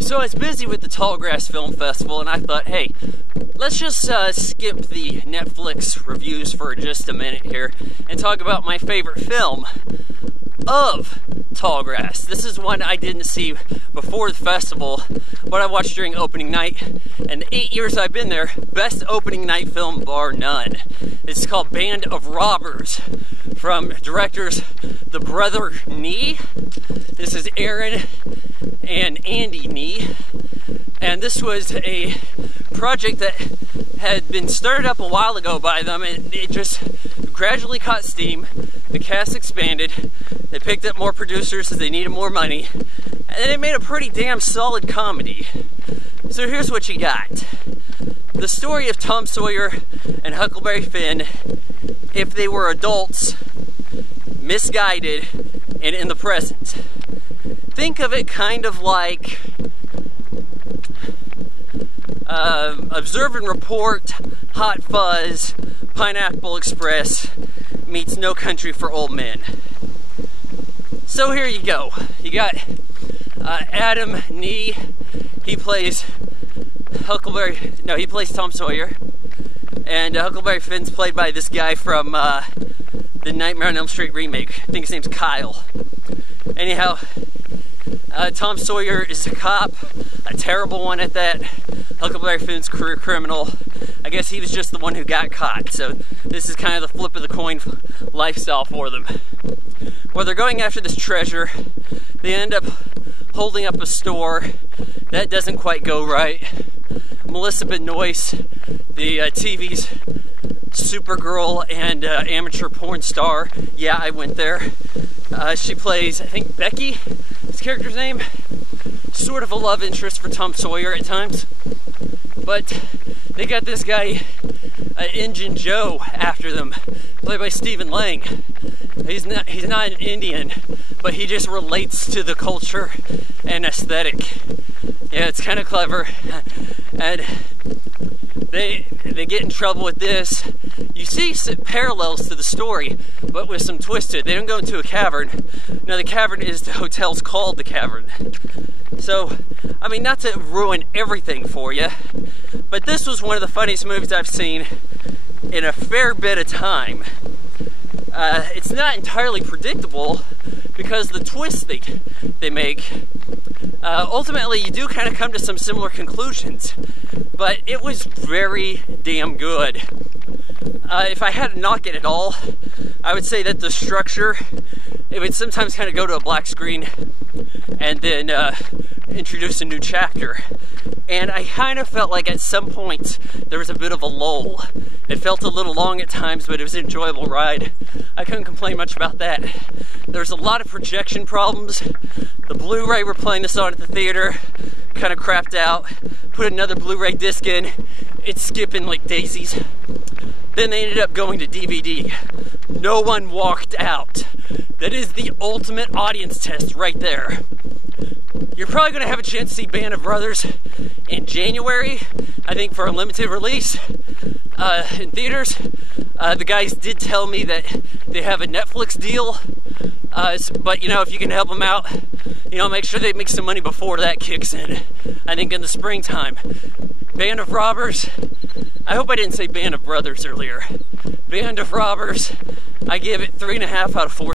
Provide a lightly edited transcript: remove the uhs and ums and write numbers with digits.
So I was busy with the Tallgrass Film Festival, and I thought, hey, let's just skip the Netflix reviews for just a minute here and talk about my favorite film of Tallgrass. This is one I didn't see before the festival, but I watched during opening night, and the 8 years I've been there, best opening night film bar none. It's called Band of Robbers, from directors the brother Nee. This is Aaron and Andy Nee, and this was a project that had been started up a while ago by them, and it just gradually caught steam. The cast expanded, they picked up more producers as they needed more money, and they made a pretty damn solid comedy. So here's what you got. The story of Tom Sawyer and Huckleberry Finn, if they were adults, misguided, and in the present. Think of it kind of like Observe and Report, Hot Fuzz, Pineapple Express meets No Country for Old Men. So here you go. You got Adam Nee. He plays he plays Tom Sawyer. And Huckleberry Finn's played by this guy from the Nightmare on Elm Street remake. I think his name's Kyle. Anyhow, Tom Sawyer is a cop, a terrible one at that. Huckleberry Finn's career criminal. I guess he was just the one who got caught, so this is kind of the flip of the coin lifestyle for them. While they're going after this treasure, they end up holding up a store. That doesn't quite go right. Melissa Benoist, the TV's Supergirl and amateur porn star. Yeah, I went there. She plays, I think, Becky, his character's name. Sort of a love interest for Tom Sawyer at times. But they got this guy, Injun Joe, after them, played by Stephen Lang. He's not an Indian, but he just relates to the culture and aesthetic. Yeah, it's kind of clever. And they get in trouble with this. You see parallels to the story, but with some twisted. They don't go into a cavern. No, the cavern is the hotel's called the Cavern. So, I mean, not to ruin everything for you, but this was one of the funniest movies I've seen in a fair bit of time. It's not entirely predictable because the twists they make, ultimately you do kind of come to some similar conclusions, but it was very damn good. If I had to knock it at all, I would say that the structure, it would sometimes kind of go to a black screen and then introduce a new chapter. And I kind of felt like at some point there was a bit of a lull. It felt a little long at times, but it was an enjoyable ride. I couldn't complain much about that. There's a lot of projection problems. The Blu-ray we're playing this on at the theater kind of crapped out. Put another Blu-ray disc in. It's skipping like daisies. Then they ended up going to DVD. No one walked out. That is the ultimate audience test right there. You're probably going to have a chance to see Band of Brothers in January, I think, for a limited release in theaters. The guys did tell me that they have a Netflix deal, but you know, if you can help them out, you know, make sure they make some money before that kicks in. I think in the springtime. Band of Robbers. I hope I didn't say Band of Brothers earlier. Band of Robbers. I give it 3.5 out of 4.